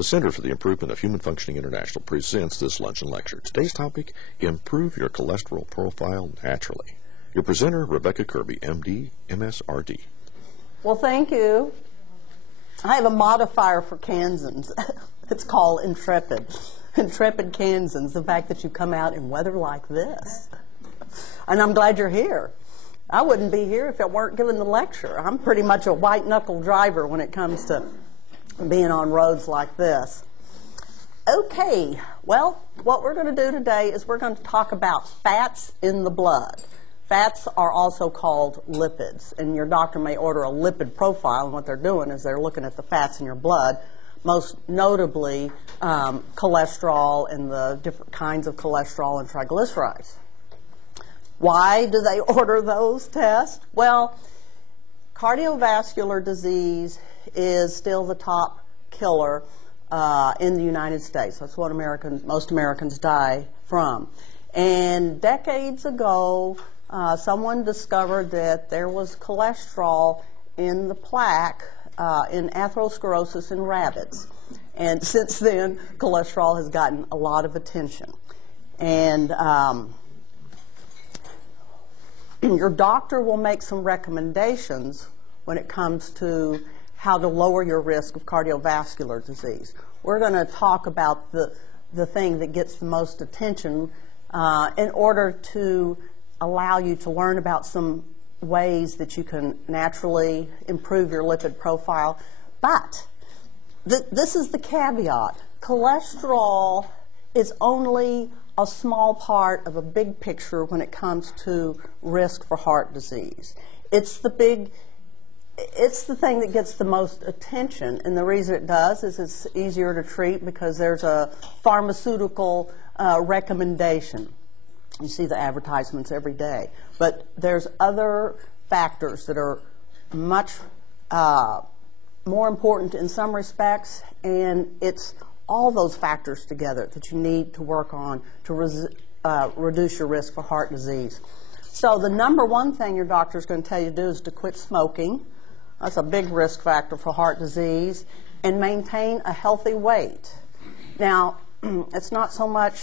The Center for the Improvement of Human Functioning International presents this luncheon lecture. Today's topic, improve your cholesterol profile naturally. Your presenter, Rebecca Kirby, MD, MSRD. Well, thank you. I have a modifier for Kansans. It's called Intrepid. Intrepid Kansans, the fact that you come out in weather like this. And I'm glad you're here. I wouldn't be here if it weren't giving the lecture. I'm pretty much a white-knuckle driver when it comes to being on roads like this. Okay, well, what we're going to do today is we're going to talk about fats in the blood. Fats are also called lipids, and your doctor may order a lipid profile, and what they're doing is they're looking at the fats in your blood, most notably cholesterol and the different kinds of cholesterol and triglycerides. Why do they order those tests? Well, cardiovascular disease is still the top killer in the United States. That's what most Americans die from. And decades ago, someone discovered that there was cholesterol in the plaque in atherosclerosis in rabbits. And since then, cholesterol has gotten a lot of attention. And your doctor will make some recommendations when it comes to how to lower your risk of cardiovascular disease. We're going to talk about the thing that gets the most attention in order to allow you to learn about some ways that you can naturally improve your lipid profile. But this is the caveat. Cholesterol is only a small part of a big picture when it comes to risk for heart disease. It's the thing that gets the most attention, and the reason it does is it's easier to treat because there's a pharmaceutical recommendation. You see the advertisements every day. But there's other factors that are much more important in some respects, and it's all those factors together that you need to work on to reduce your risk for heart disease. So the number one thing your doctor is going to tell you to do is to quit smoking. That's a big risk factor for heart disease. And maintain a healthy weight. Now, it's not so much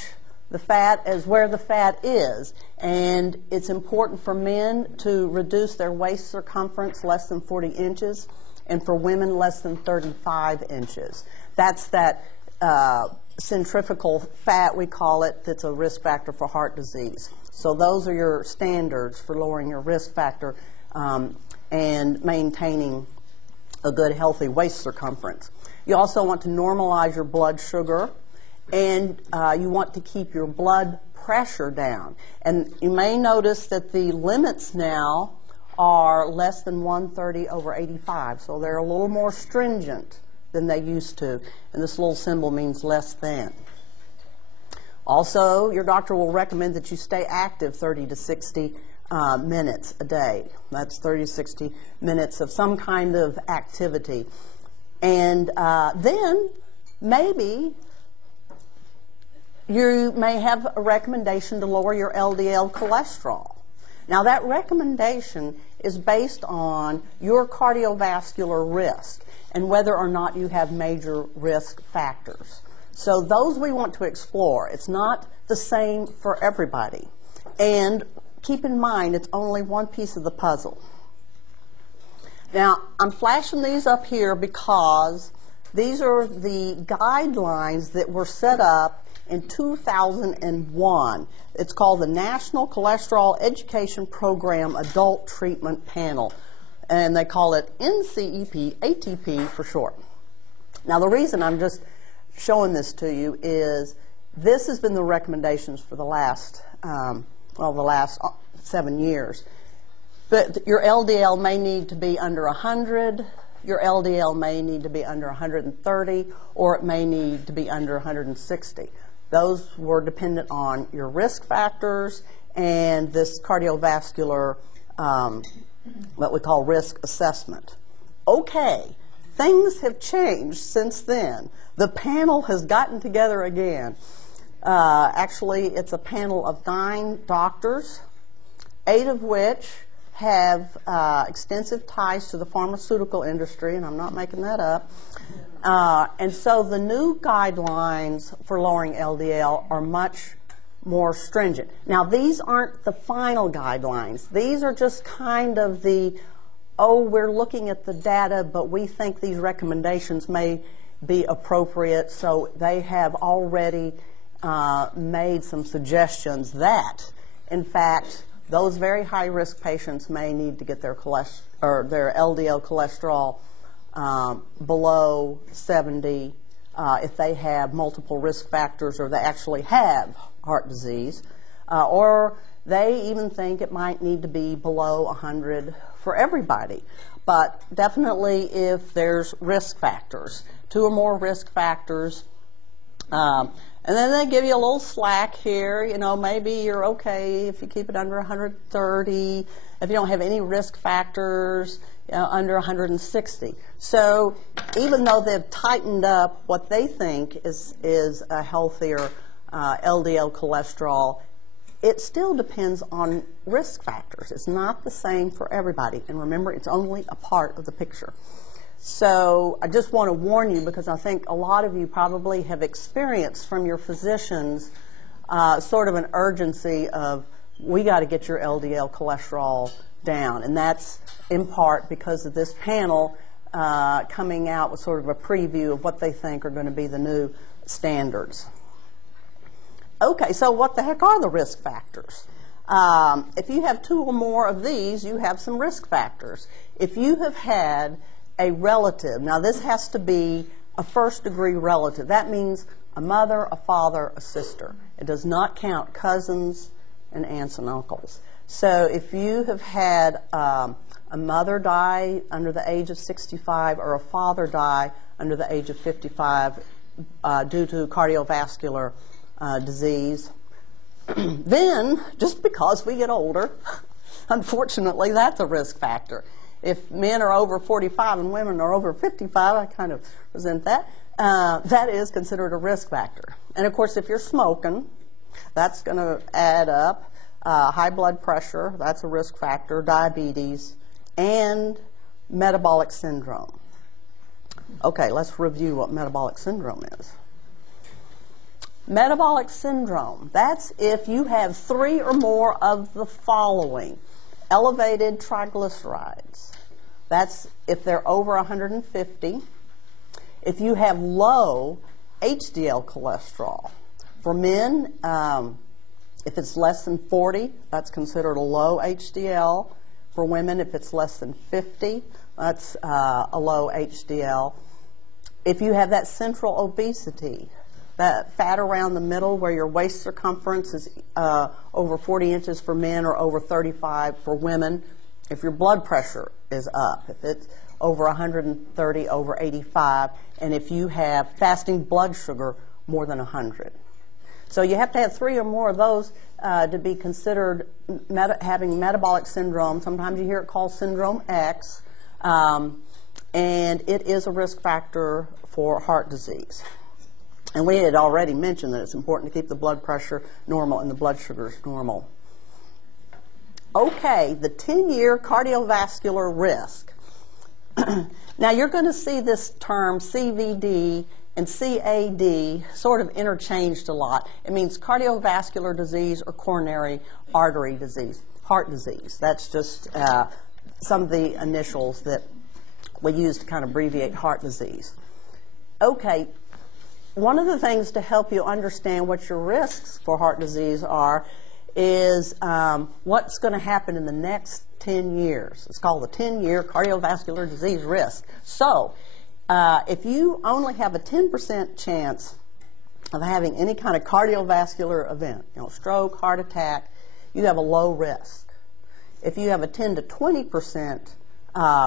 the fat as where the fat is. And it's important for men to reduce their waist circumference less than 40 inches, and for women less than 35 inches. That's that centrifugal fat, we call it, that's a risk factor for heart disease. So those are your standards for lowering your risk factor and maintaining a good, healthy waist circumference. You also want to normalize your blood sugar, and you want to keep your blood pressure down. And you may notice that the limits now are less than 130/85, so they're a little more stringent than they used to, and this little symbol means less than. Also, your doctor will recommend that you stay active 30 to 60 minutes a day. That's 30 to 60 minutes of some kind of activity. And then maybe you may have a recommendation to lower your LDL cholesterol. Now, that recommendation is based on your cardiovascular risk and whether or not you have major risk factors. So those we want to explore. It's not the same for everybody. And keep in mind, it's only one piece of the puzzle. Now, I'm flashing these up here because these are the guidelines that were set up in 2001. It's called the National Cholesterol Education Program Adult Treatment Panel, and they call it NCEP, ATP for short. Now, the reason I'm just showing this to you is this has been the recommendations for the last 7 years. But your LDL may need to be under 100, your LDL may need to be under 130, or it may need to be under 160. Those were dependent on your risk factors and this cardiovascular, what we call risk assessment. Okay, things have changed since then. The panel has gotten together again. Actually, it's a panel of 9 doctors, 8 of which have extensive ties to the pharmaceutical industry, and I'm not making that up. And so the new guidelines for lowering LDL are much more stringent. Now, these aren't the final guidelines. These are just kind of the, oh, we're looking at the data, but we think these recommendations may be appropriate, so they have already made some suggestions that, in fact, those very high-risk patients may need to get their their LDL cholesterol below 70 if they have multiple risk factors or they actually have heart disease, or they even think it might need to be below 100 for everybody. But definitely if there's risk factors, 2 or more risk factors, and then they give you a little slack here. You know, maybe you're okay if you keep it under 130, if you don't have any risk factors, under 160. So even though they've tightened up what they think is a healthier LDL cholesterol, it still depends on risk factors. It's not the same for everybody. And remember, it's only a part of the picture. So I just want to warn you, because I think a lot of you probably have experienced from your physicians sort of an urgency of, we got to get your LDL cholesterol down. And that's in part because of this panel coming out with sort of a preview of what they think are going to be the new standards. Okay, so what the heck are the risk factors? If you have 2 or more of these, you have some risk factors. If you have had a relative, now this has to be a first-degree relative. That means a mother, a father, a sister. It does not count cousins and aunts and uncles. So if you have had a mother die under the age of 65 or a father die under the age of 55 due to cardiovascular disease, then just because we get older, unfortunately, that's a risk factor. If men are over 45 and women are over 55, I kind of resent that, that is considered a risk factor. And of course, if you're smoking, that's going to add up. High blood pressure, that's a risk factor, diabetes, and metabolic syndrome. Okay, let's review what metabolic syndrome is. Metabolic syndrome, that's if you have 3 or more of the following. Elevated triglycerides, that's if they're over 150. If you have low HDL cholesterol. For men, if it's less than 40, that's considered a low HDL. For women, if it's less than 50, that's a low HDL. If you have that central obesity, that fat around the middle where your waist circumference is over 40 inches for men or over 35 for women, if your blood pressure is up, if it's over 130, over 85, and if you have fasting blood sugar more than 100. So you have to have 3 or more of those to be considered having metabolic syndrome. Sometimes you hear it called syndrome X, and it is a risk factor for heart disease. And we had already mentioned that it's important to keep the blood pressure normal and the blood sugars normal. Okay, the 10-year cardiovascular risk. Now you're going to see this term CVD and CAD sort of interchanged a lot. It means cardiovascular disease or coronary artery disease, heart disease. That's just some of the initials that we use to kind of abbreviate heart disease. Okay. One of the things to help you understand what your risks for heart disease are is what's going to happen in the next 10 years. It's called the 10-year cardiovascular disease risk. So if you only have a 10% chance of having any kind of cardiovascular event, stroke, heart attack, you have a low risk. If you have a 10 to 20%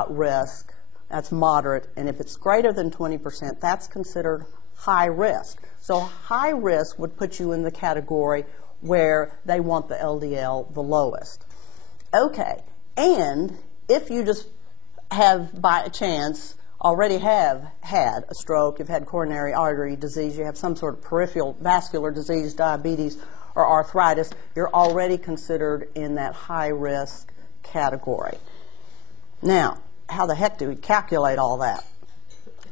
risk, that's moderate. And if it's greater than 20%, that's considered high risk. So high risk would put you in the category where they want the LDL the lowest. Okay, and if you just have by chance already have had a stroke, you've had coronary artery disease, you have some sort of peripheral vascular disease, diabetes, or arthritis, you're already considered in that high risk category. Now, how the heck do we calculate all that?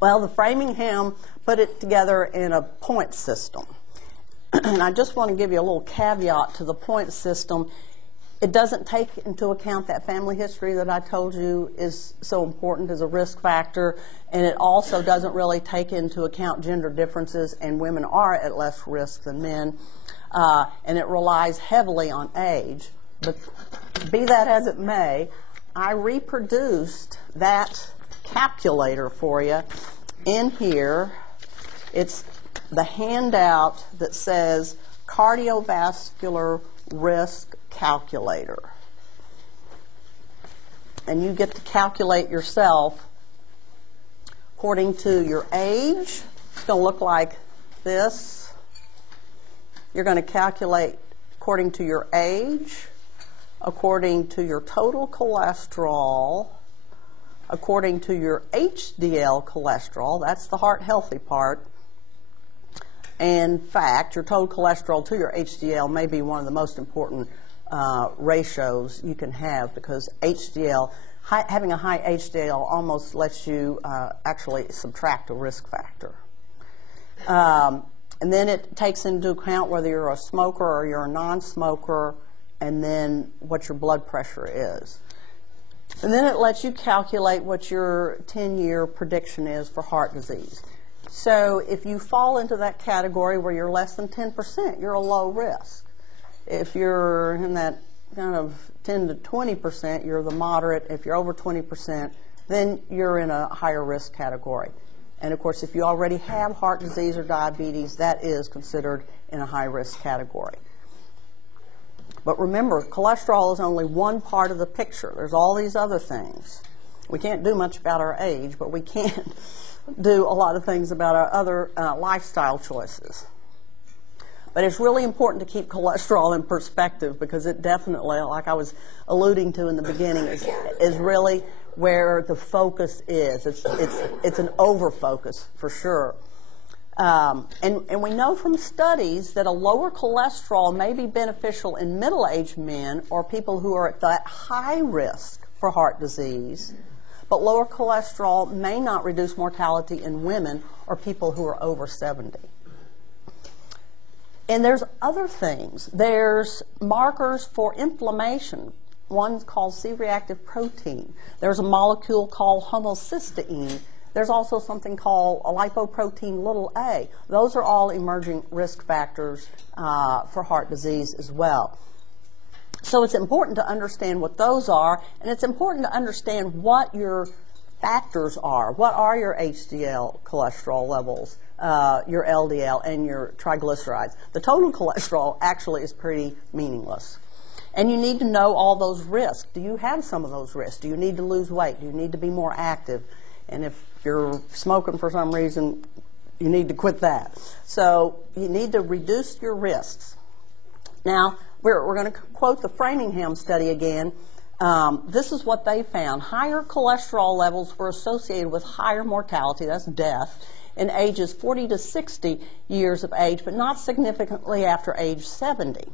Well, the Framingham put it together in a point system. And I just want to give you a little caveat to the point system. It doesn't take into account that family history that I told you is so important as a risk factor, and it also doesn't really take into account gender differences, and women are at less risk than men, and it relies heavily on age. But be that as it may, I reproduced that calculator for you in here. It's the handout that says cardiovascular risk calculator. And you get to calculate yourself according to your age. It's going to look like this. You're going to calculate according to your age, according to your total cholesterol, according to your HDL cholesterol. That's the heart healthy part. In fact, your total cholesterol to your HDL may be one of the most important ratios you can have, because HDL, having a high HDL almost lets you actually subtract a risk factor. And then it takes into account whether you're a smoker or you're a non-smoker, and then what your blood pressure is. And then it lets you calculate what your 10-year prediction is for heart disease. So if you fall into that category where you're less than 10%, you're a low risk. If you're in that kind of 10 to 20%, you're the moderate. If you're over 20%, then you're in a higher risk category. And of course, if you already have heart disease or diabetes, that is considered in a high risk category. But remember, cholesterol is only one part of the picture. There's all these other things. We can't do much about our age, but we can do a lot of things about our other lifestyle choices. But it's really important to keep cholesterol in perspective, because it definitely, like I was alluding to in the beginning, is really where the focus is. It's an over-focus for sure. And we know from studies that a lower cholesterol may be beneficial in middle-aged men or people who are at that high risk for heart disease, but lower cholesterol may not reduce mortality in women or people who are over 70. And there's other things. There's markers for inflammation. One's called C-reactive protein. There's a molecule called homocysteine. There's also something called a lipoprotein little a. Those are all emerging risk factors for heart disease as well. So it's important to understand what those are, and it's important to understand what your factors are. What are your HDL cholesterol levels, your LDL, and your triglycerides? The total cholesterol actually is pretty meaningless. And you need to know all those risks. Do you have some of those risks? Do you need to lose weight? Do you need to be more active? And if you're smoking for some reason, you need to quit that. So you need to reduce your risks. Now, we're going to quote the Framingham study again. This is what they found. Higher cholesterol levels were associated with higher mortality, that's death, in ages 40 to 60 years of age, but not significantly after age 70.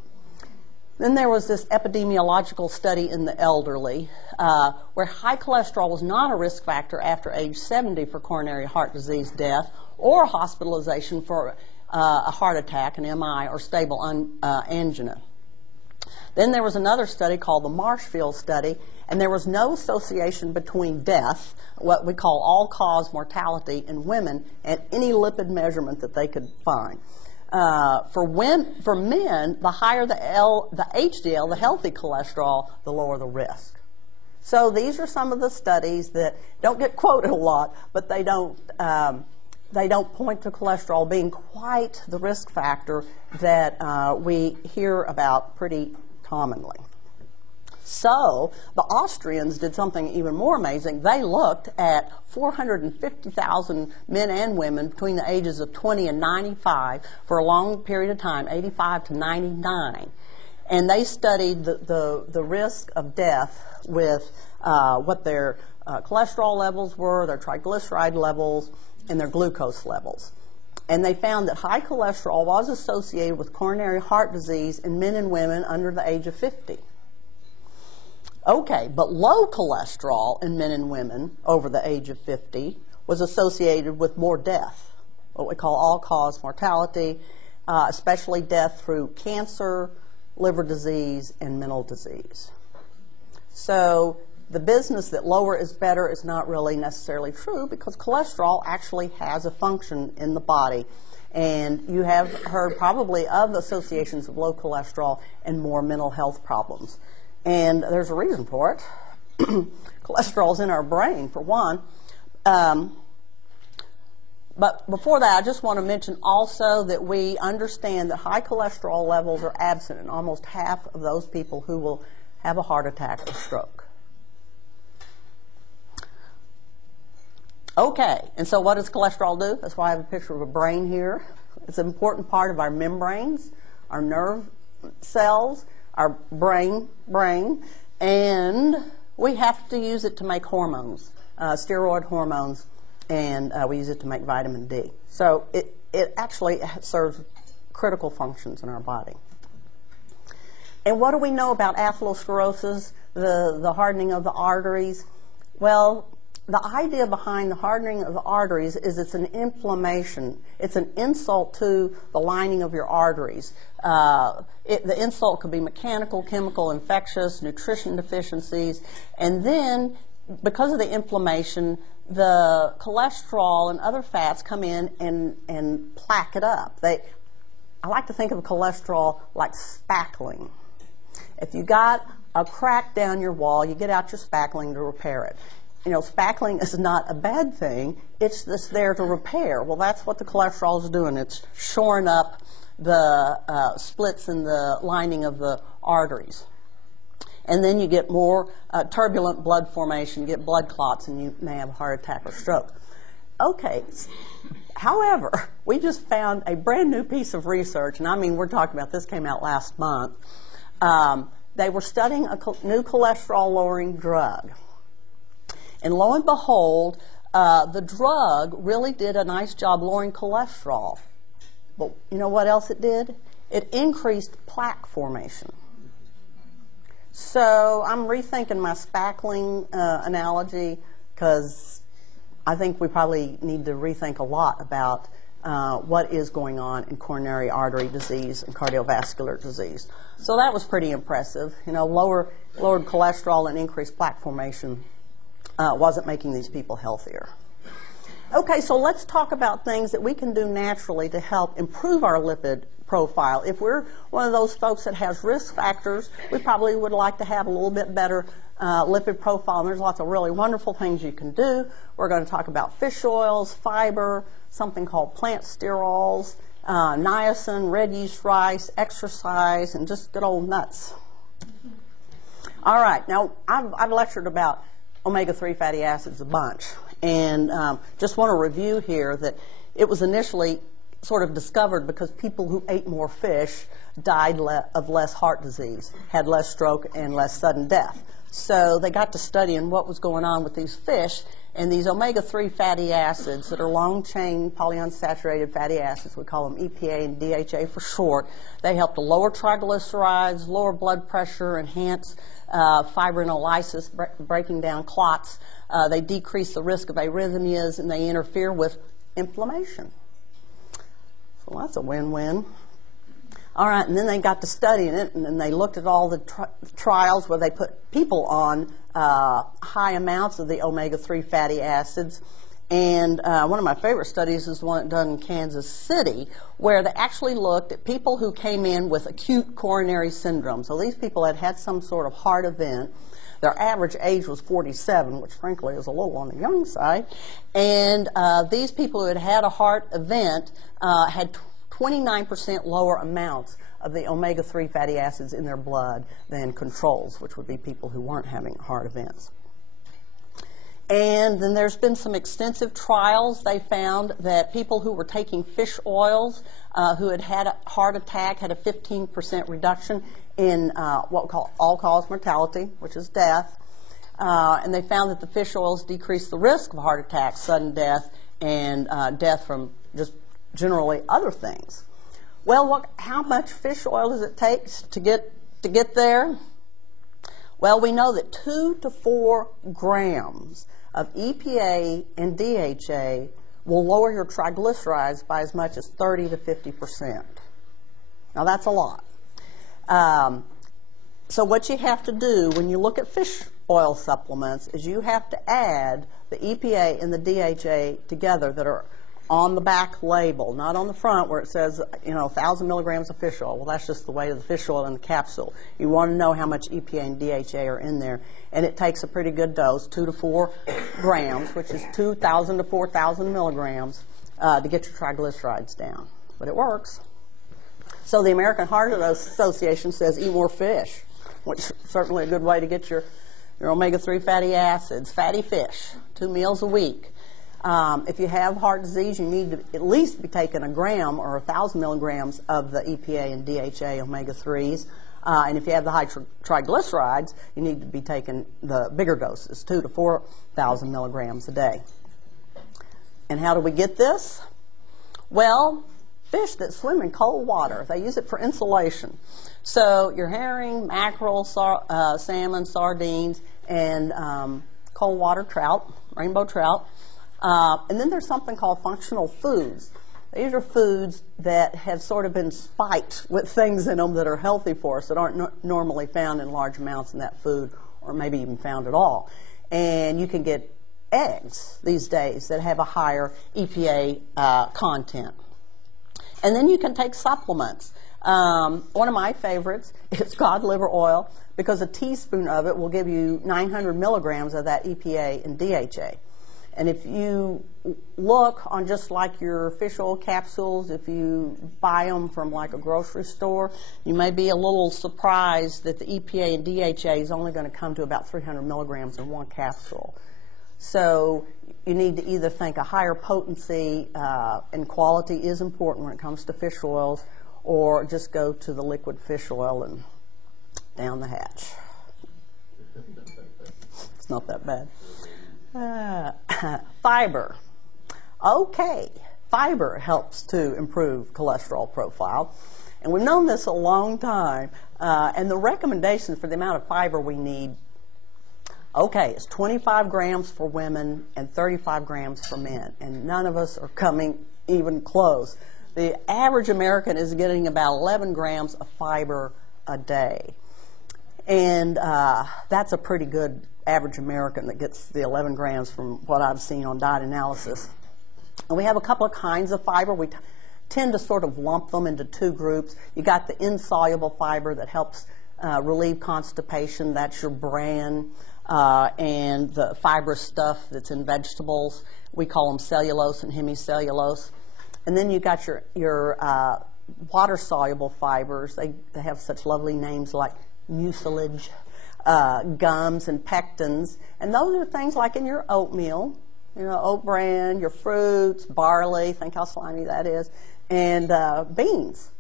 Then there was this epidemiological study in the elderly where high cholesterol was not a risk factor after age 70 for coronary heart disease death or hospitalization for a heart attack, an MI, or stable angina. Then there was another study called the Marshfield study, and there was no association between death, what we call all-cause mortality in women, and any lipid measurement that they could find. For men, the higher the HDL, the healthy cholesterol, the lower the risk. So these are some of the studies that don't get quoted a lot, but they don't point to cholesterol being quite the risk factor that we hear about pretty commonly. So the Austrians did something even more amazing. They looked at 450,000 men and women between the ages of 20 and 95 for a long period of time, 85 to 99. And they studied the risk of death with what their cholesterol levels were, their triglyceride levels, and their glucose levels. And they found that high cholesterol was associated with coronary heart disease in men and women under the age of 50. Okay, but low cholesterol in men and women over the age of 50 was associated with more death, what we call all-cause mortality, especially death through cancer, liver disease, and mental disease. So the business that lower is better is not really necessarily true, because cholesterol actually has a function in the body. And you have heard probably of associations of low cholesterol and more mental health problems. And there's a reason for it. Cholesterol's in our brain, for one. But before that, I just want to mention also that we understand that high cholesterol levels are absent in almost half of those people who will have a heart attack or stroke. Okay, and so what does cholesterol do? That's why I have a picture of a brain here. It's an important part of our membranes, our nerve cells, our brain, and we have to use it to make hormones, steroid hormones, and we use it to make vitamin D. So it actually serves critical functions in our body. And what do we know about atherosclerosis, the hardening of the arteries? Well, the idea behind the hardening of the arteries is it's an inflammation. It's an insult to the lining of your arteries. The insult could be mechanical, chemical, infectious, nutrition deficiencies. And then, because of the inflammation, the cholesterol and other fats come in and plaque it up. I like to think of cholesterol like spackling. If you got a crack down your wall, you get out your spackling to repair it. You know, spackling is not a bad thing. It's just there to repair. Well, that's what the cholesterol is doing. It's shoring up the splits in the lining of the arteries. And then you get more turbulent blood formation, you get blood clots, and you may have a heart attack or stroke. Okay, however, we just found a brand new piece of research, and I mean, we're talking about this came out last month. They were studying a new cholesterol-lowering drug. And lo and behold, the drug really did a nice job lowering cholesterol. But you know what else it did? It increased plaque formation. So I'm rethinking my spackling analogy, because I think we probably need to rethink a lot about what is going on in coronary artery disease and cardiovascular disease. So that was pretty impressive. You know, lowered cholesterol and increased plaque formation wasn't making these people healthier. Okay, so let's talk about things that we can do naturally to help improve our lipid profile. If we're one of those folks that has risk factors, we probably would like to have a little bit better lipid profile, and there's lots of really wonderful things you can do. We're going to talk about fish oils, fiber, something called Plant Sterols, niacin, red yeast rice, exercise, and just good old nuts. All right, now I've lectured about omega-3 fatty acids a bunch, and just want to review here that it was initially sort of discovered because people who ate more fish died of less heart disease, had less stroke, and less sudden death. So they got to studying what was going on with these fish, and these omega-3 fatty acids that are long-chain polyunsaturated fatty acids, we call them EPA and DHA for short, they help to lower triglycerides, lower blood pressure, enhance fibrinolysis, breaking down clots. They decrease the risk of arrhythmias, and they interfere with inflammation. So that's a win-win. All right, and then they got to studying it, and then they looked at all the trials where they put people on high amounts of the omega-3 fatty acids. And one of my favorite studies is one done in Kansas City, where they actually looked at people who came in with acute coronary syndrome. So these people had had some sort of heart event. Their average age was 47, which frankly is a little on the young side. And these people who had had a heart event had 29% lower amounts of the omega-3 fatty acids in their blood than controls, which would be people who weren't having heart events. And then there's been some extensive trials. They found that people who were taking fish oils, who had had a heart attack, had a 15% reduction in what we call all-cause mortality, which is death. And they found that the fish oils decreased the risk of heart attack, sudden death, and death from just generally other things. Well, how much fish oil does it take to get there? Well, we know that 2 to 4 grams of EPA and DHA will lower your triglycerides by as much as 30 to 50%. Now, that's a lot. So what you have to do when you look at fish oil supplements is you have to add the EPA and the DHA together that are on the back label, not on the front where it says, 1,000 milligrams of fish oil. Well, that's just the weight of the fish oil in the capsule. You want to know how much EPA and DHA are in there. And it takes a pretty good dose, 2 to 4 grams, which is 2,000 to 4,000 milligrams, to get your triglycerides down. But it works. So the American Heart Association says eat more fish, which is certainly a good way to get your omega-3 fatty acids, fatty fish, 2 meals a week. If you have heart disease, you need to at least be taking a gram or 1,000 milligrams of the EPA and DHA omega-3s. And if you have the high triglycerides, you need to be taking the bigger doses, 2 to 4,000 milligrams a day. And how do we get this? Well, fish that swim in cold water, they use it for insulation. So your herring, mackerel, salmon, sardines, and cold water trout, rainbow trout. And then there's something called functional foods. These are foods that have sort of been spiked with things in them that are healthy for us that aren't normally found in large amounts in that food or maybe even found at all. And you can get eggs these days that have a higher EPA content. And then you can take supplements. One of my favorites is cod liver oil because a teaspoon of it will give you 900 milligrams of that EPA and DHA. And if you look on just like your fish oil capsules, if you buy them from like a grocery store, you may be a little surprised that the EPA and DHA is only going to come to about 300 milligrams in one capsule. So you need to either think a higher potency and quality is important when it comes to fish oils, or just go to the liquid fish oil and down the hatch. It's not that bad. Fiber. Okay, fiber helps to improve cholesterol profile. And we've known this a long time. And the recommendation for the amount of fiber we need, okay, it's 25 grams for women and 35 grams for men. And none of us are coming even close. The average American is getting about 11 grams of fiber a day. And that's a pretty good average American that gets the 11 grams from what I've seen on diet analysis. And we have a couple of kinds of fiber. We tend to sort of lump them into two groups. You got the insoluble fiber that helps relieve constipation. That's your bran and the fibrous stuff that's in vegetables. We call them cellulose and hemicellulose. And then you got your water-soluble fibers. They have such lovely names like mucilage, gums, and pectins. And those are things like in your oatmeal, oat bran, your fruits, barley, think how slimy that is, and beans.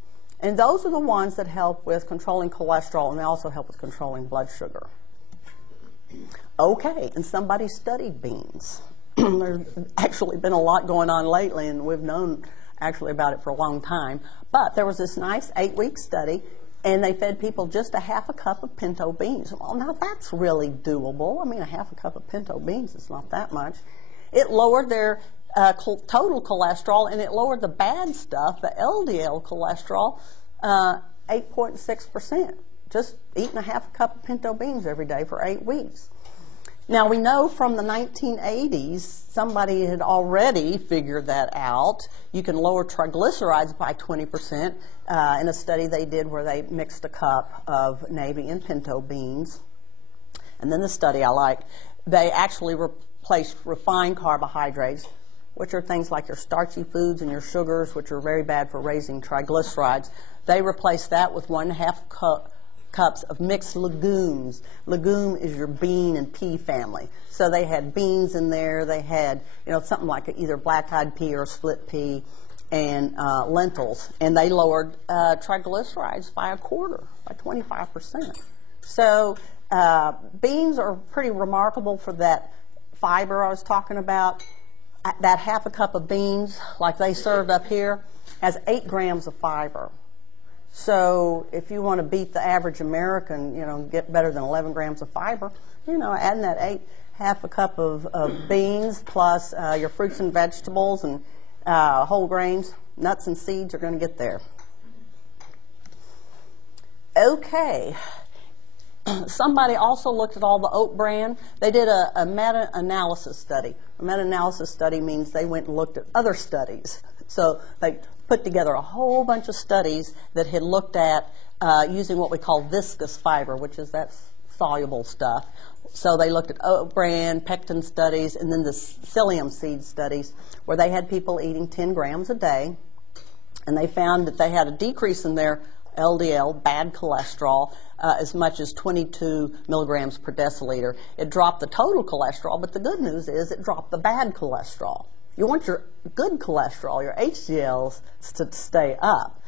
And those are the ones that help with controlling cholesterol, and they also help with controlling blood sugar. Okay, and somebody studied beans. There's actually been a lot going on lately, and we've known actually about it for a long time. But there was this nice 8-week study, and they fed people just a half a cup of pinto beans. Well, now that's really doable. I mean, a half a cup of pinto beans is not that much. It lowered their total cholesterol, and it lowered the bad stuff, the LDL cholesterol, 8.6%. Just eating a half a cup of pinto beans every day for 8 weeks. Now, we know from the 1980s, somebody had already figured that out. You can lower triglycerides by 20% in a study they did where they mixed a cup of navy and pinto beans. And then the study I like, they actually replaced refined carbohydrates, which are things like your starchy foods and your sugars, which are very bad for raising triglycerides. They replaced that with 1.5 cups of mixed legumes. Legume is your bean and pea family. So they had beans in there. They had, something like either black-eyed pea or split pea and lentils. And they lowered triglycerides by 25%. So beans are pretty remarkable for that fiber I was talking about. That half a cup of beans, like they served up here, has 8 grams of fiber. So if you want to beat the average American, get better than 11 grams of fiber, adding that half a cup of beans plus your fruits and vegetables and whole grains, nuts and seeds are going to get there. Okay. Somebody also looked at all the oat bran. They did a meta-analysis study. A meta-analysis study means they went and looked at other studies. So they put together a whole bunch of studies that had looked at using what we call viscous fiber, which is that soluble stuff. So they looked at oat bran, pectin studies, and then the psyllium seed studies, where they had people eating 10 grams a day, and they found that they had a decrease in their LDL, bad cholesterol, as much as 22 milligrams per deciliter. It dropped the total cholesterol, but the good news is it dropped the bad cholesterol. You want your good cholesterol, your HDLs, to stay up.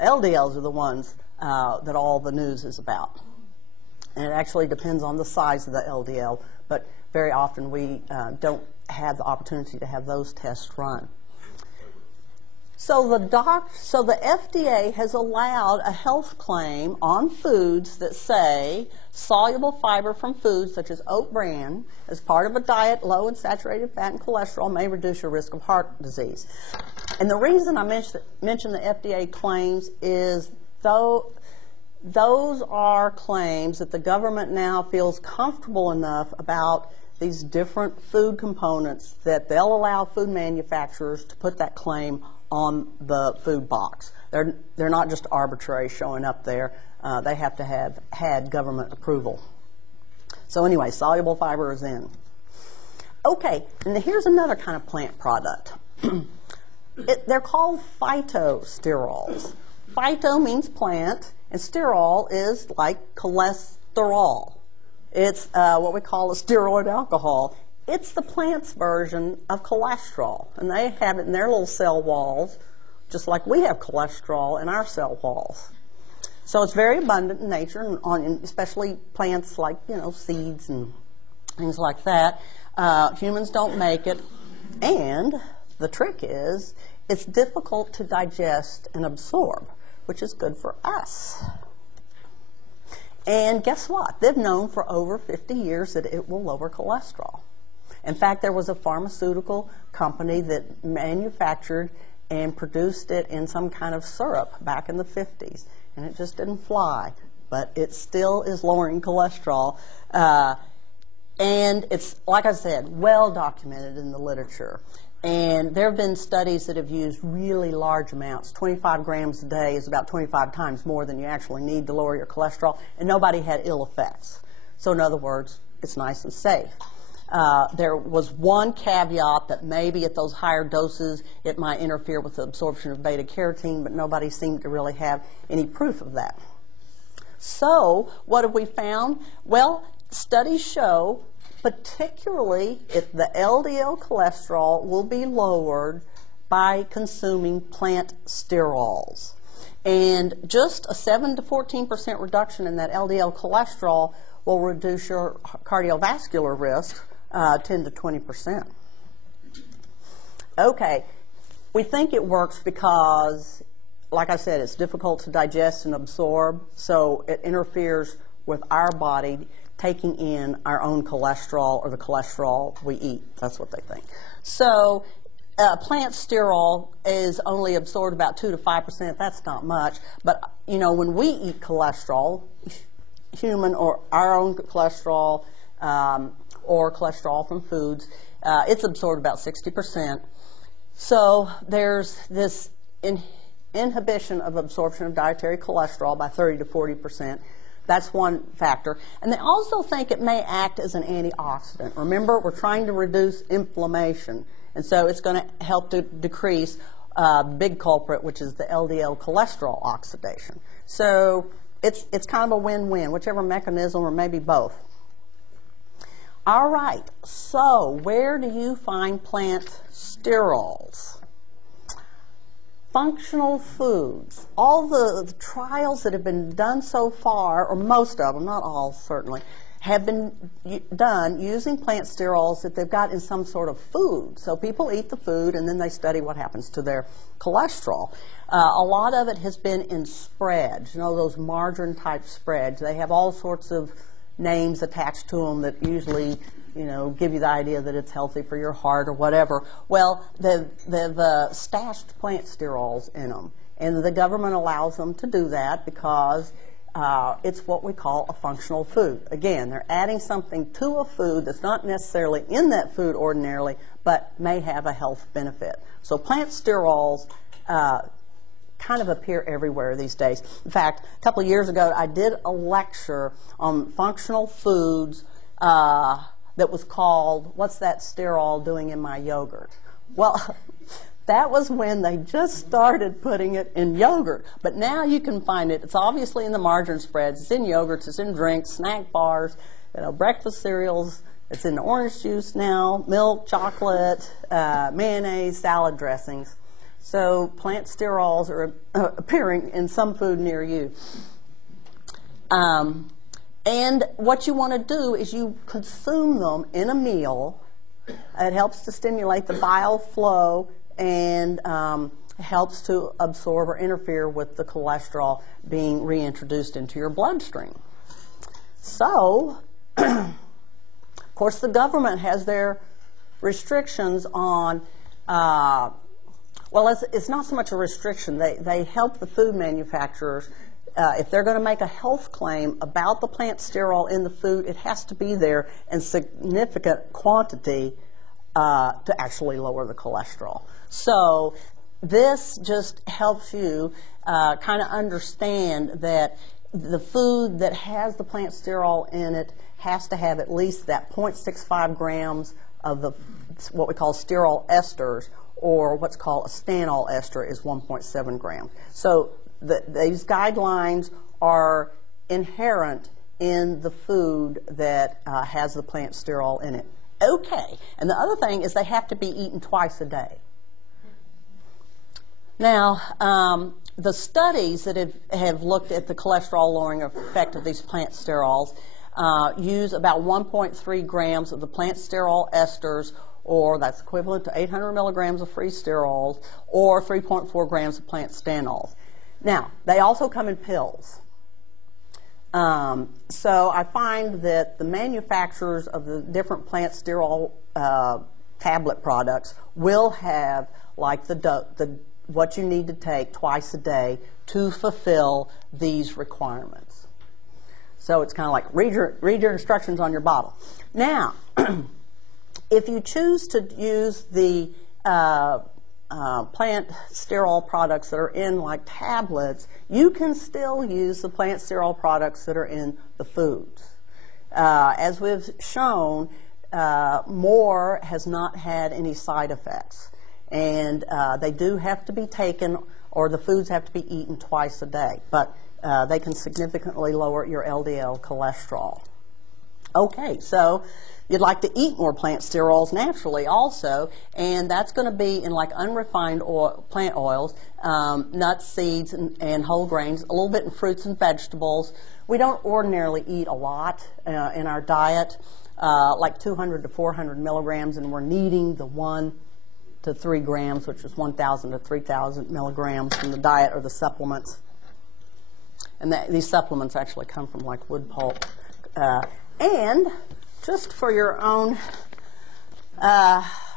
LDLs are the ones that all the news is about. And it actually depends on the size of the LDL, but very often we don't have the opportunity to have those tests run. So the FDA has allowed a health claim on foods that say soluble fiber from foods such as oat bran as part of a diet low in saturated fat and cholesterol may reduce your risk of heart disease. And the reason I mention the FDA claims is those are claims that the government now feels comfortable enough about these different food components that they'll allow food manufacturers to put that claim on the food box. They're not just arbitrary showing up there. They have to have had government approval. So anyway, soluble fiber is in. Okay, and here's another kind of plant product. They're called phytosterols. Phyto means plant, and sterol is like cholesterol. It's what we call a steroid alcohol. It's the plant's version of cholesterol, and they have it in their little cell walls, just like we have cholesterol in our cell walls. So it's very abundant in nature, and especially plants like, seeds and things like that. Humans don't make it, and the trick is it's difficult to digest and absorb, which is good for us. And guess what? They've known for over 50 years that it will lower cholesterol. In fact, there was a pharmaceutical company that manufactured and produced it in some kind of syrup back in the 50s, and it just didn't fly. But it still is lowering cholesterol. And it's, like I said, well documented in the literature. And there have been studies that have used really large amounts. 25 grams a day is about 25 times more than you actually need to lower your cholesterol, and nobody had ill effects. So in other words, it's nice and safe. There was one caveat that maybe at those higher doses it might interfere with the absorption of beta-carotene, but nobody seemed to really have any proof of that. So what have we found? Well, studies show particularly if the LDL cholesterol will be lowered by consuming plant sterols. And just a 7 to 14% reduction in that LDL cholesterol will reduce your cardiovascular risk 10 to 20%. Okay, we think it works because, like I said, it's difficult to digest and absorb, so it interferes with our body taking in our own cholesterol or the cholesterol we eat. That's what they think. So plant sterol is only absorbed about 2 to 5%. That's not much. But, when we eat cholesterol, human or our own cholesterol or cholesterol from foods, it's absorbed about 60%. So there's this inhibition of absorption of dietary cholesterol by 30 to 40%. That's one factor. And they also think it may act as an antioxidant. Remember, we're trying to reduce inflammation. And so it's going to help to decrease the big culprit, which is the LDL cholesterol oxidation. So it's kind of a win-win, whichever mechanism or maybe both. All right, so where do you find plant sterols? Functional foods. All the trials that have been done so far, or most of them, not all certainly, have been done using plant sterols that they've got in some sort of food. So people eat the food and then they study what happens to their cholesterol. A lot of it has been in spreads, you know, those margarine type spreads. They have all sorts of names attached to them that usually, you know, give you the idea that it's healthy for your heart or whatever. Well, they've stashed plant sterols in them, and the government allows them to do that because it's what we call a functional food. Again, they're adding something to a food that's not necessarily in that food ordinarily, but may have a health benefit. So plant sterols kind of appear everywhere these days. In fact, a couple of years ago, I did a lecture on functional foods that was called, "What's that sterol doing in my yogurt?" Well, that was when they just started putting it in yogurt. But now you can find it. It's obviously in the margarine spreads. It's in yogurts. It's in drinks, snack bars, you know, breakfast cereals. It's in orange juice now, milk, chocolate, mayonnaise, salad dressings. So plant sterols are appearing in some food near you. And what you want to do is you consume them in a meal. It helps to stimulate the bile flow and helps to absorb or interfere with the cholesterol being reintroduced into your bloodstream. So, of course, the government has their restrictions on, well, it's not so much a restriction. They help the food manufacturers. If they're going to make a health claim about the plant sterol in the food, it has to be there in significant quantity to actually lower the cholesterol. So this just helps you kind of understand that the food that has the plant sterol in it has to have at least that 0.65 grams of the what we call sterol esters, or what's called a stanol ester is 1.7 grams. So these guidelines are inherent in the food that has the plant sterol in it. Okay, and the other thing is they have to be eaten twice a day. Now, the studies that have looked at the cholesterol-lowering effect of these plant sterols use about 1.3 grams of the plant sterol esters, or that's equivalent to 800 milligrams of free sterols, or 3.4 grams of plant stanols. Now, they also come in pills. So I find that the manufacturers of the different plant sterol tablet products will have like what you need to take twice a day to fulfill these requirements. So it's kind of like read your instructions on your bottle. Now, if you choose to use the plant sterol products that are in like tablets, you can still use the plant sterol products that are in the foods. As we've shown, more has not had any side effects. And they do have to be taken, or the foods have to be eaten twice a day. But they can significantly lower your LDL cholesterol. Okay, so you'd like to eat more plant sterols naturally also, and that's going to be in like unrefined plant oils, nuts, seeds, and whole grains, a little bit in fruits and vegetables. We don't ordinarily eat a lot in our diet, like 200 to 400 milligrams, and we're needing the 1 to 3 grams, which is 1,000 to 3,000 milligrams from the diet or the supplements. And these supplements actually come from like wood pulp. And just for your own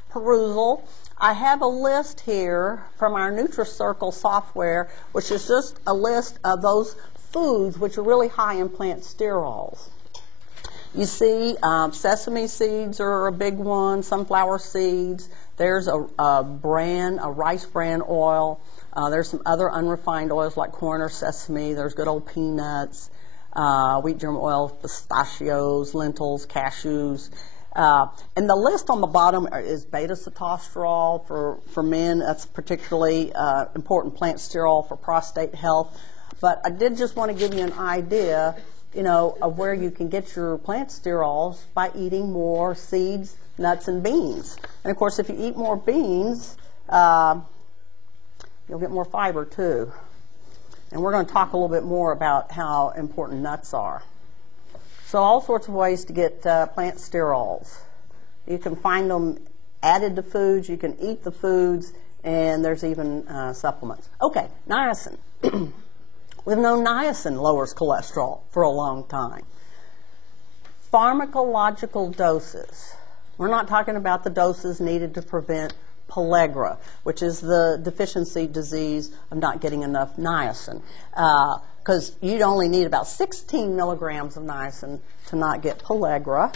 perusal, I have a list here from our NutriCircle software, which is just a list of those foods which are really high in plant sterols. You see sesame seeds are a big one, sunflower seeds. There's a rice bran oil. There's some other unrefined oils like corn or sesame. There's good old peanuts. Wheat germ oil, pistachios, lentils, cashews. And the list on the bottom is beta-sitosterol for men. That's particularly important plant sterol for prostate health. But I did just want to give you an idea, you know, of where you can get your plant sterols by eating more seeds, nuts, and beans. And of course, if you eat more beans, you'll get more fiber too. And we're going to talk a little bit more about how important nuts are. So all sorts of ways to get plant sterols. You can find them added to foods, you can eat the foods, and there's even supplements. Okay, niacin. We've known niacin lowers cholesterol for a long time. Pharmacological doses. We're not talking about the doses needed to prevent pellagra, which is the deficiency disease of not getting enough niacin. Because you'd only need about 16 milligrams of niacin to not get pellagra.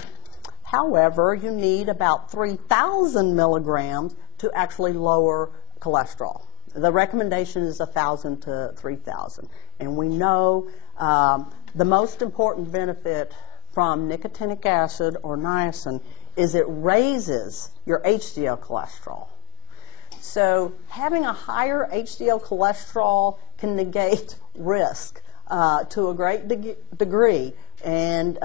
However, you need about 3,000 milligrams to actually lower cholesterol. The recommendation is 1,000 to 3,000. And we know the most important benefit from nicotinic acid or niacin is it raises your HDL cholesterol. So having a higher HDL cholesterol can negate risk to a great degree, and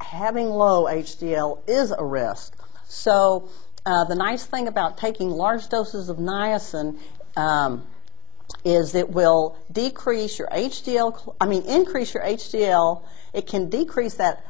having low HDL is a risk. So the nice thing about taking large doses of niacin is it will decrease your HDL, increase your HDL. It can decrease that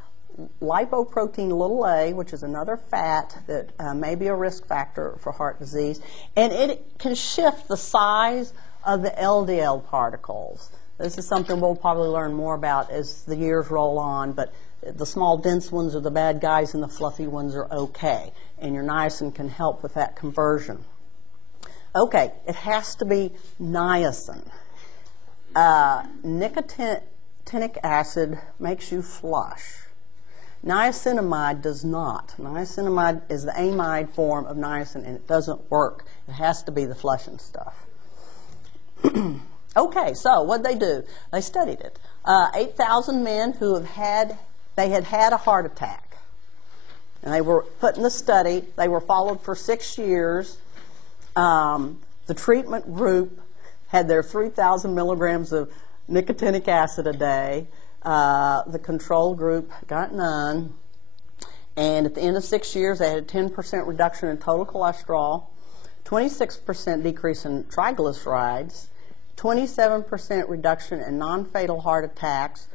lipoprotein little a, which is another fat that may be a risk factor for heart disease, and it can shift the size of the LDL particles. This is something we'll probably learn more about as the years roll on, but the small dense ones are the bad guys and the fluffy ones are okay, and your niacin can help with that conversion. Okay, it has to be niacin. Nicotinic acid makes you flush. Niacinamide does not. Niacinamide is the amide form of niacin, and it doesn't work. It has to be the flushing stuff. Okay, so what'd they do? They studied it. 8,000 men who had had a heart attack. And they were put in the study. They were followed for 6 years. The treatment group had their 3,000 milligrams of nicotinic acid a day. The control group got none. And at the end of 6 years, they had a 10% reduction in total cholesterol, 26% decrease in triglycerides, 27% reduction in non-fatal heart attacks,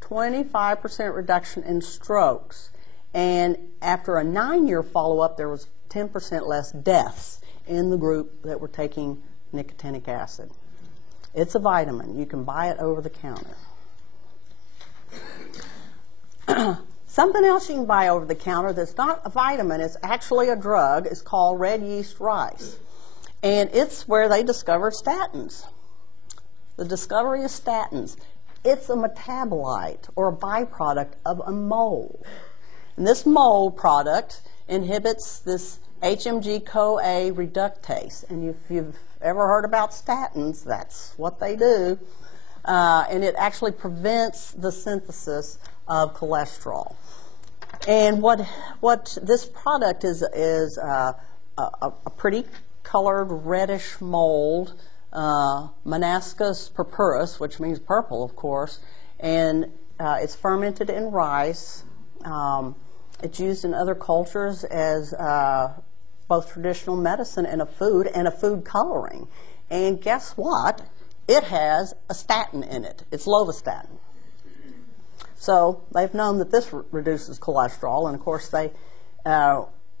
25% reduction in strokes. And after a 9-year follow-up, there was 10% less deaths in the group that were taking nicotinic acid. It's a vitamin. You can buy it over the counter. Something else you can buy over the counter that's not a vitamin, it's actually a drug, is called red yeast rice. And it's where they discovered statins. The discovery of statins. It's a metabolite or a byproduct of a mold. And this mold product inhibits this HMG-CoA reductase. And if you've ever heard about statins, that's what they do. And it actually prevents the synthesis of cholesterol. And what this product is a pretty colored reddish mold, Monascus purpurus, which means purple, of course, and it's fermented in rice. It's used in other cultures as both traditional medicine and a food coloring. And guess what? It has a statin in it. It's lovastatin. So they've known that this reduces cholesterol, and of course they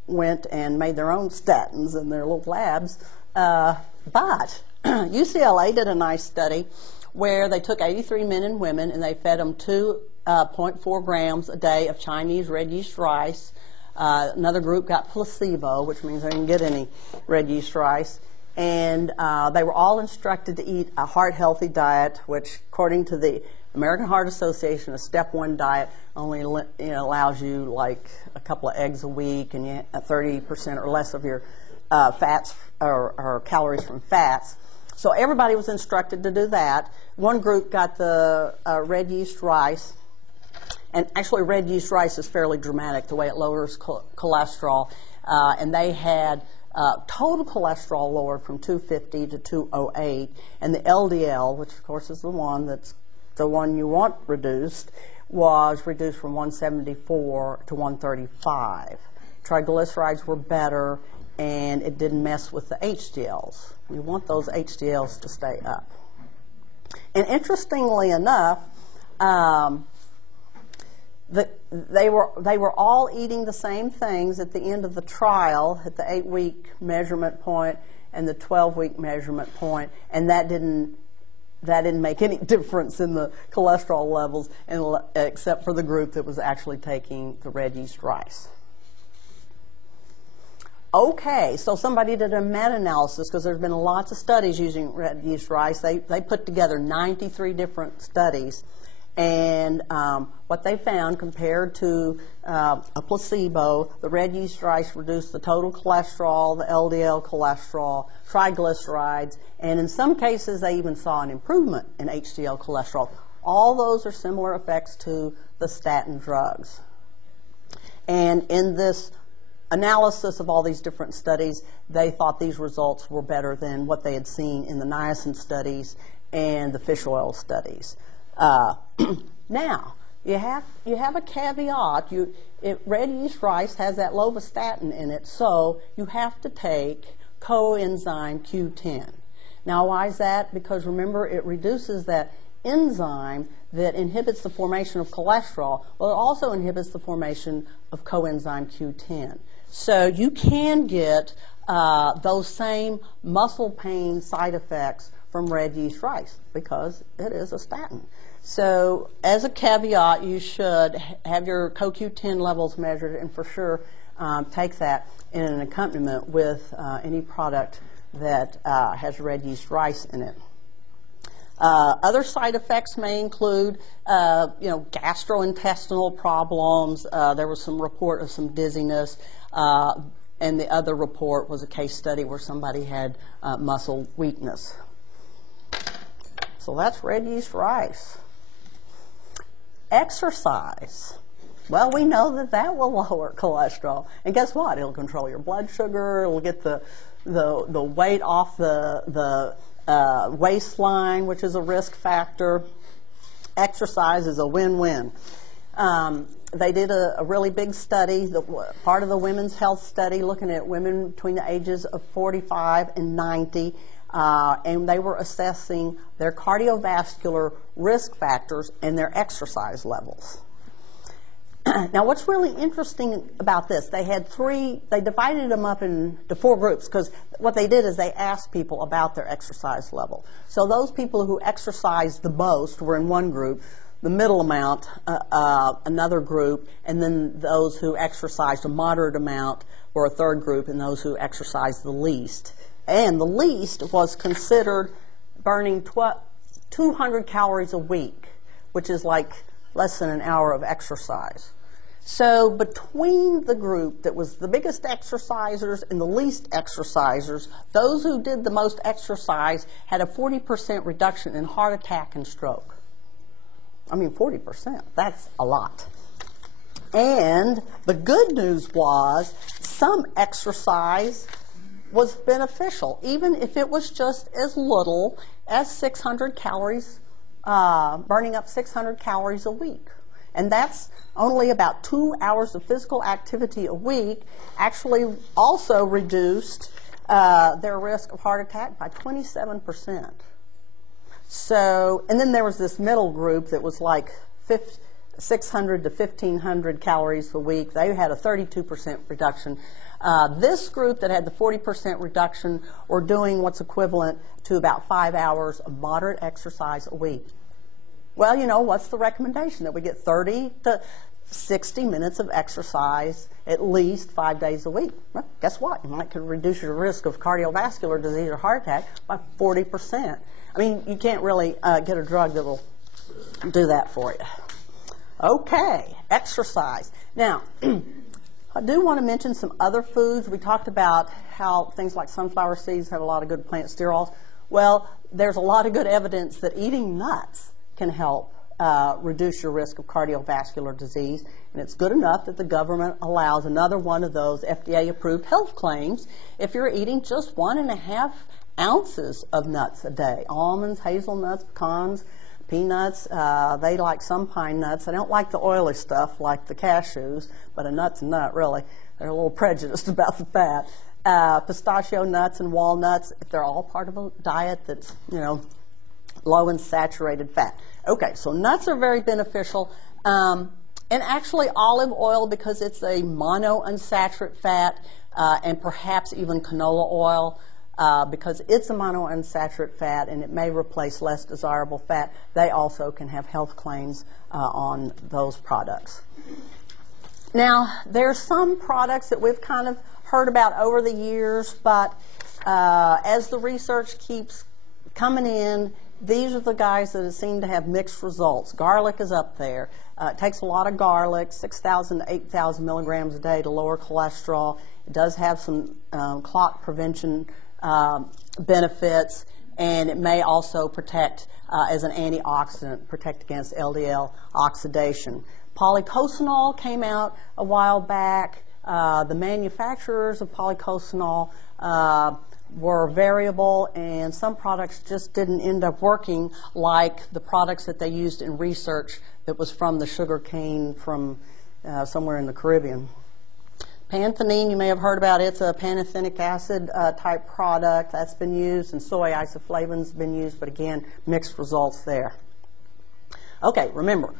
went and made their own statins in their little labs. But UCLA did a nice study where they took 83 men and women and they fed them 2.4 grams a day of Chinese red yeast rice. Another group got placebo, which means they didn't get any red yeast rice. And they were all instructed to eat a heart-healthy diet, which, according to the American Heart Association, a step 1 diet only allows you like a couple of eggs a week and 30% or less of your fats or calories from fats. So everybody was instructed to do that. One group got the red yeast rice. And actually, red yeast rice is fairly dramatic, the way it lowers cholesterol. And they had total cholesterol lowered from 250 to 208. And the LDL, which of course is the one you want reduced, was reduced from 174 to 135. Triglycerides were better, and it didn't mess with the HDLs. You want those HDLs to stay up. And interestingly enough, they were all eating the same things at the end of the trial, at the 8-week measurement point and the 12-week measurement point, and that didn't make any difference in the cholesterol levels, except for the group that was actually taking the red yeast rice. Okay, so somebody did a meta-analysis, because there's been lots of studies using red yeast rice. They put together 93 different studies, and what they found, compared to a placebo, the red yeast rice reduced the total cholesterol, the LDL cholesterol, triglycerides, and in some cases they even saw an improvement in HDL cholesterol. All those are similar effects to the statin drugs. And in this analysis of all these different studies, they thought these results were better than what they had seen in the niacin studies and the fish oil studies. Now, you have a caveat. Red yeast rice has that lovastatin in it, so you have to take coenzyme Q10. Now, why is that? Because remember, it reduces that enzyme that inhibits the formation of cholesterol. Well, it also inhibits the formation of coenzyme Q10. So you can get those same muscle pain side effects from red yeast rice because it is a statin. So as a caveat, you should have your CoQ10 levels measured, and for sure take that in an accompaniment with any product that has red yeast rice in it. Other side effects may include, gastrointestinal problems. There was some report of some dizziness, and the other report was a case study where somebody had muscle weakness. So that's red yeast rice. Exercise. Well, we know that will lower cholesterol, and guess what? It'll control your blood sugar. It'll get the weight off the waistline, which is a risk factor. Exercise is a win-win. They did a really big study, part of the women's health study, looking at women between the ages of 45 and 90, and they were assessing their cardiovascular risk factors and their exercise levels. Now, what's really interesting about this, they divided them up into 4 groups, because what they did is they asked people about their exercise level. So those people who exercised the most were in one group, the middle amount, another group, and then those who exercised a moderate amount were a third group, and those who exercised the least. And the least was considered burning 200 calories a week, which is like less than an hour of exercise. So between the group that was the biggest exercisers and the least exercisers, those who did the most exercise had a 40% reduction in heart attack and stroke. I mean, 40%, that's a lot. And the good news was some exercise was beneficial, even if it was just as little as 600 calories, burning up 600 calories a week. And that's only about 2 hours of physical activity a week, actually also reduced their risk of heart attack by 27%. So, and then there was this middle group that was like 600 to 1,500 calories a week. They had a 32% reduction. This group that had the 40% reduction were doing what's equivalent to about 5 hours of moderate exercise a week. Well, what's the recommendation? That we get 30 to 60 minutes of exercise at least 5 days a week. Well, guess what? You might could reduce your risk of cardiovascular disease or heart attack by 40%. I mean, you can't really get a drug that will do that for you. Okay, exercise. Now, I do want to mention some other foods. We talked about how things like sunflower seeds have a lot of good plant sterols. Well, there's a lot of good evidence that eating nuts can help reduce your risk of cardiovascular disease, and it's good enough that the government allows another one of those FDA-approved health claims if you're eating just 1.5 ounces of nuts a day. Almonds, hazelnuts, pecans, peanuts. They like some pine nuts. They don't like the oily stuff like the cashews, but a nut's a nut, really. They're a little prejudiced about the fat. Pistachio nuts and walnuts, if they're all part of a diet that's, low in saturated fat. Okay, so nuts are very beneficial. And actually olive oil, because it's a monounsaturated fat, and perhaps even canola oil, because it's a monounsaturated fat and it may replace less desirable fat, they also can have health claims on those products. Now, there's some products that we've kind of heard about over the years, but as the research keeps coming in, these are the guys that seem to have mixed results. Garlic is up there. It takes a lot of garlic, 6,000 to 8,000 milligrams a day to lower cholesterol. It does have some clot prevention benefits, and it may also protect as an antioxidant, protect against LDL oxidation. Polycosanol came out a while back. The manufacturers of polycosanol were variable, and some products just didn't end up working like the products that they used in research that was from the sugar cane from somewhere in the Caribbean. Panthenine, you may have heard about it. It's a pantothenic acid type product that's been used, and soy isoflavone's been used, but again, mixed results there. Okay, remember,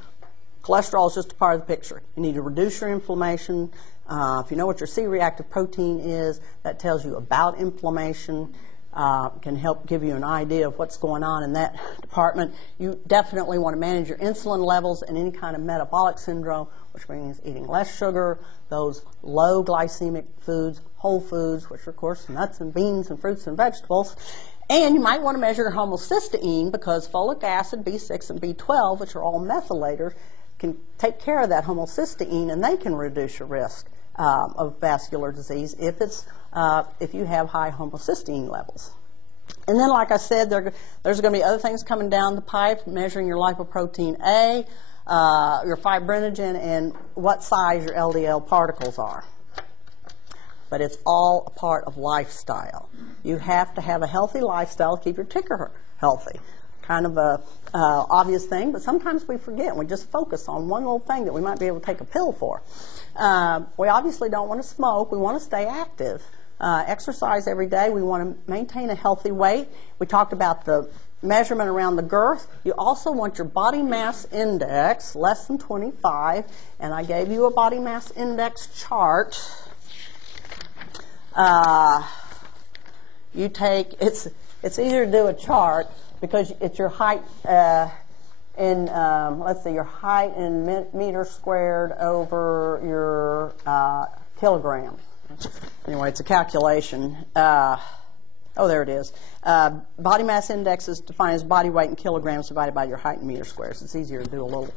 cholesterol is just a part of the picture. You need to reduce your inflammation. If you know what your C-reactive protein is, that tells you about inflammation, can help give you an idea of what's going on in that department. You definitely want to manage your insulin levels and any kind of metabolic syndrome, which means eating less sugar, those low glycemic foods, whole foods, which are, of course, nuts and beans and fruits and vegetables. And you might want to measure your homocysteine, because folic acid, B6, and B12, which are all methylators, can take care of that homocysteine, and they can reduce your risk of vascular disease if you have high homocysteine levels. And then, like I said, there's going to be other things coming down the pipe, measuring your lipoprotein A, your fibrinogen, and what size your LDL particles are. But it's all a part of lifestyle. You have to have a healthy lifestyle to keep your ticker healthy. Kind of a obvious thing, but sometimes we forget and we just focus on one little thing that we might be able to take a pill for. We obviously don't want to smoke. We want to stay active. Exercise every day. We want to maintain a healthy weight. We talked about the measurement around the girth. You also want your body mass index less than 25, and I gave you a body mass index chart. You take, it's easier to do a chart because it's your height let's see, your height in meters squared over your kilogram. Anyway, it's a calculation. Oh, there it is. Body mass index is defined as body weight in kilograms divided by your height in meters squared. So it's easier to do a little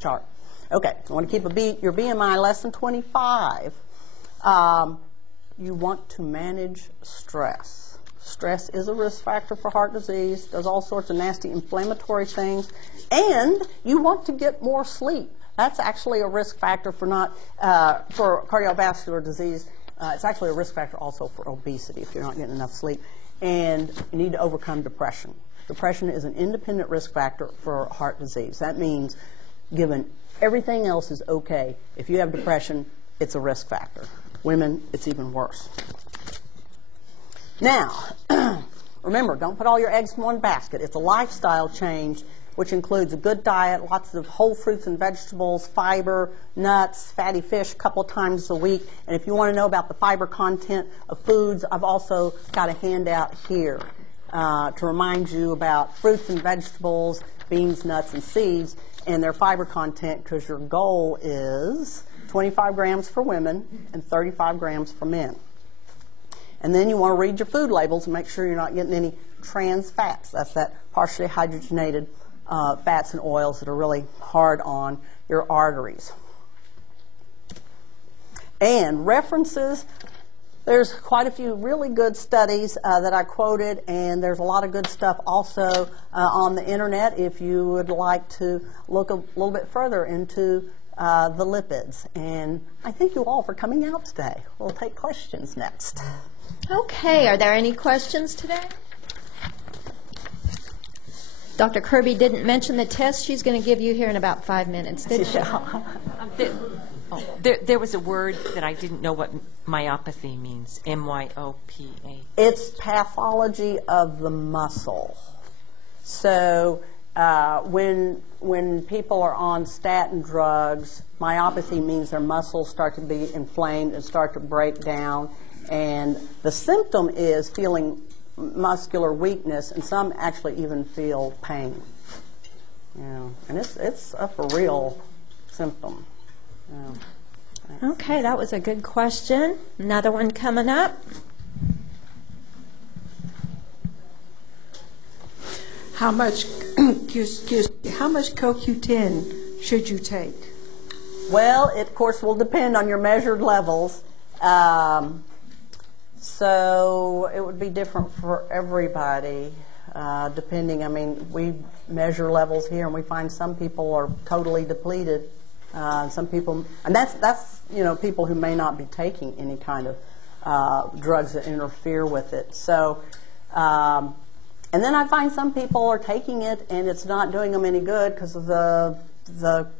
chart. Okay, you want to keep your BMI less than 25. You want to manage stress. Stress is a risk factor for heart disease, does all sorts of nasty inflammatory things, and you want to get more sleep. That's actually a risk factor for for cardiovascular disease. It's actually a risk factor also for obesity if you're not getting enough sleep. And you need to overcome depression. Depression is an independent risk factor for heart disease. That means, given everything else is okay, if you have depression, it's a risk factor. Women, it's even worse. Now, remember, don't put all your eggs in one basket. It's a lifestyle change, which includes a good diet, lots of whole fruits and vegetables, fiber, nuts, fatty fish a couple times a week. And if you want to know about the fiber content of foods, I've also got a handout here to remind you about fruits and vegetables, beans, nuts, and seeds, and their fiber content, because your goal is 25 grams for women and 35 grams for men. And then you want to read your food labels and make sure you're not getting any trans fats. That's that partially hydrogenated fats and oils that are really hard on your arteries. And references, there's quite a few really good studies that I quoted, and there's a lot of good stuff also on the internet if you would like to look a little bit further into the lipids. And I thank you all for coming out today. We'll take questions next. Okay, are there any questions today? Dr. Kirby didn't mention the test she's going to give you here in about 5 minutes, did she? There was a word that I didn't know what myopathy means, M-Y-O-P-A. It's pathology of the muscle. So when people are on statin drugs, myopathy means their muscles start to be inflamed and start to break down, and the symptom is feeling muscular weakness, and some actually even feel pain. And it's a for real symptom. Okay, that was a good question. Another one coming up. How much CoQ10 should you take? Well, it of course will depend on your measured levels. So it would be different for everybody, depending. I mean, we measure levels here, and we find some people are totally depleted. Some people, and that's people who may not be taking any kind of drugs that interfere with it. So. And then I find some people are taking it and it's not doing them any good because of the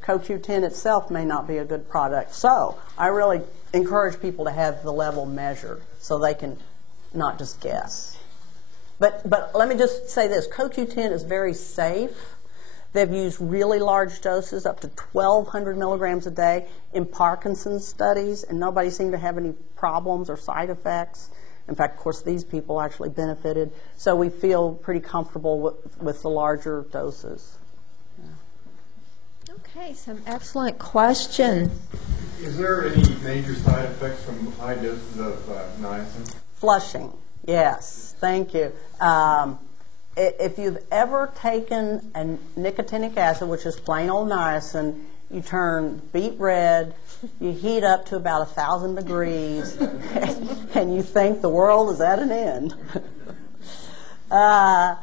CoQ10 itself may not be a good product. So I really encourage people to have the level measured so they can not just guess. But let me just say this, CoQ10 is very safe. They've used really large doses, up to 1,200 milligrams a day in Parkinson's studies, and nobody seemed to have any problems or side effects. In fact, of course, these people actually benefited. So we feel pretty comfortable with the larger doses. Yeah. Okay, some excellent questions. Is there any major side effects from high doses of niacin? Flushing, yes. Thank you. If you've ever taken a nicotinic acid, which is plain old niacin, you turn beet red, you heat up to about 1,000 degrees, and you think the world is at an end. Now,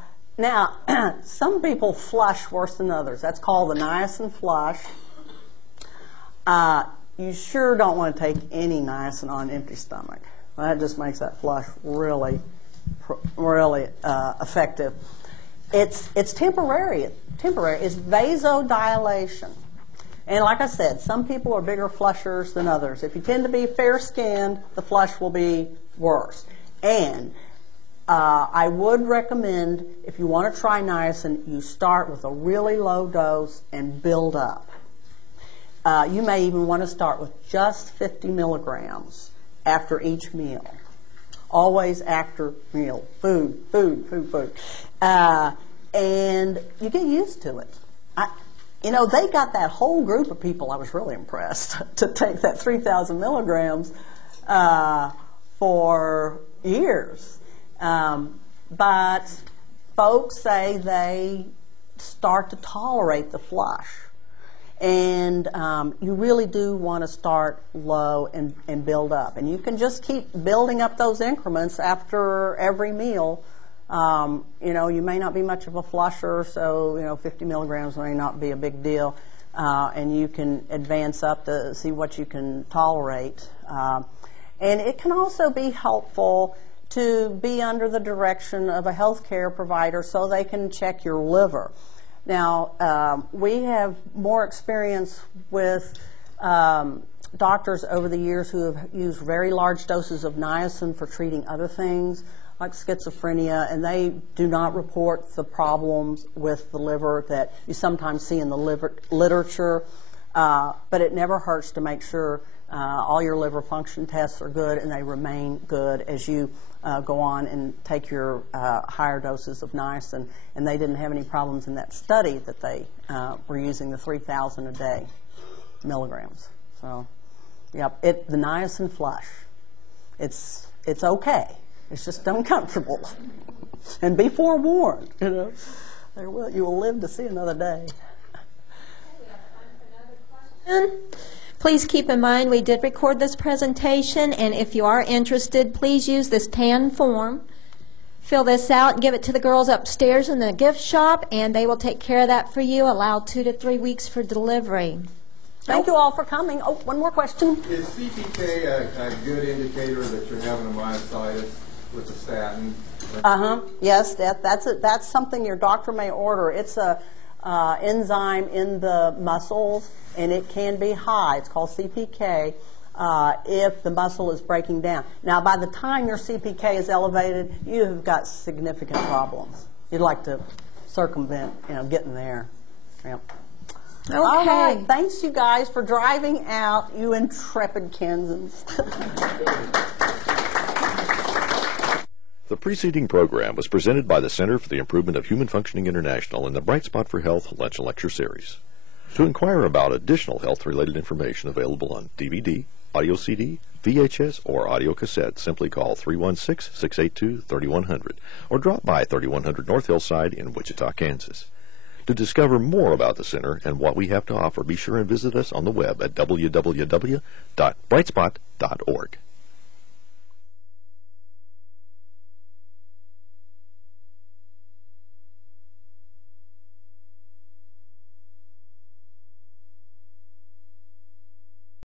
some people flush worse than others. That's called the niacin flush. You sure don't want to take any niacin on an empty stomach. That just makes that flush really effective. It's temporary. It's vasodilation. And like I said, some people are bigger flushers than others. If you tend to be fair-skinned, the flush will be worse. And I would recommend, if you want to try niacin, you start with a really low dose and build up. You may even want to start with just 50 milligrams after each meal. Always after meal. Food. And you get used to it. They got that whole group of people, I was really impressed, to take that 3,000 milligrams for years. But folks say they start to tolerate the flush. And you really do want to start low and build up. And you can just keep building up those increments after every meal. You may not be much of a flusher, so 50 milligrams may not be a big deal, and you can advance up to see what you can tolerate. And it can also be helpful to be under the direction of a healthcare provider so they can check your liver. Now, we have more experience with doctors over the years who have used very large doses of niacin for treating other things, like schizophrenia, and they do not report the problems with the liver that you sometimes see in the literature. But it never hurts to make sure all your liver function tests are good and they remain good as you go on and take your higher doses of niacin. And they didn't have any problems in that study that they were using the 3,000 a day milligrams. So, yep, the niacin flush. It's okay. It's just uncomfortable. And be forewarned, you will live to see another day. Please keep in mind we did record this presentation, and if you are interested, please use this tan form. Fill this out and give it to the girls upstairs in the gift shop, and they will take care of that for you. Allow 2 to 3 weeks for delivery. Thank you all for coming. Oh, one more question. Is CPK a good indicator that you're having a myositis with the statin? Yes, that's something your doctor may order. It's a enzyme in the muscles, and it can be high. It's called CPK if the muscle is breaking down. Now, by the time your CPK is elevated, you have got significant problems. You'd like to circumvent, getting there. Yep. Okay. All right. Thanks, you guys, for driving out, you intrepid Kansans. The preceding program was presented by the Center for the Improvement of Human Functioning International in the Bright Spot for Health Lunch and Lecture Series. To inquire about additional health-related information available on DVD, audio CD, VHS, or audio cassette, simply call 316-682-3100 or drop by 3100 North Hillside in Wichita, Kansas. To discover more about the center and what we have to offer, be sure and visit us on the web at www.brightspot.org.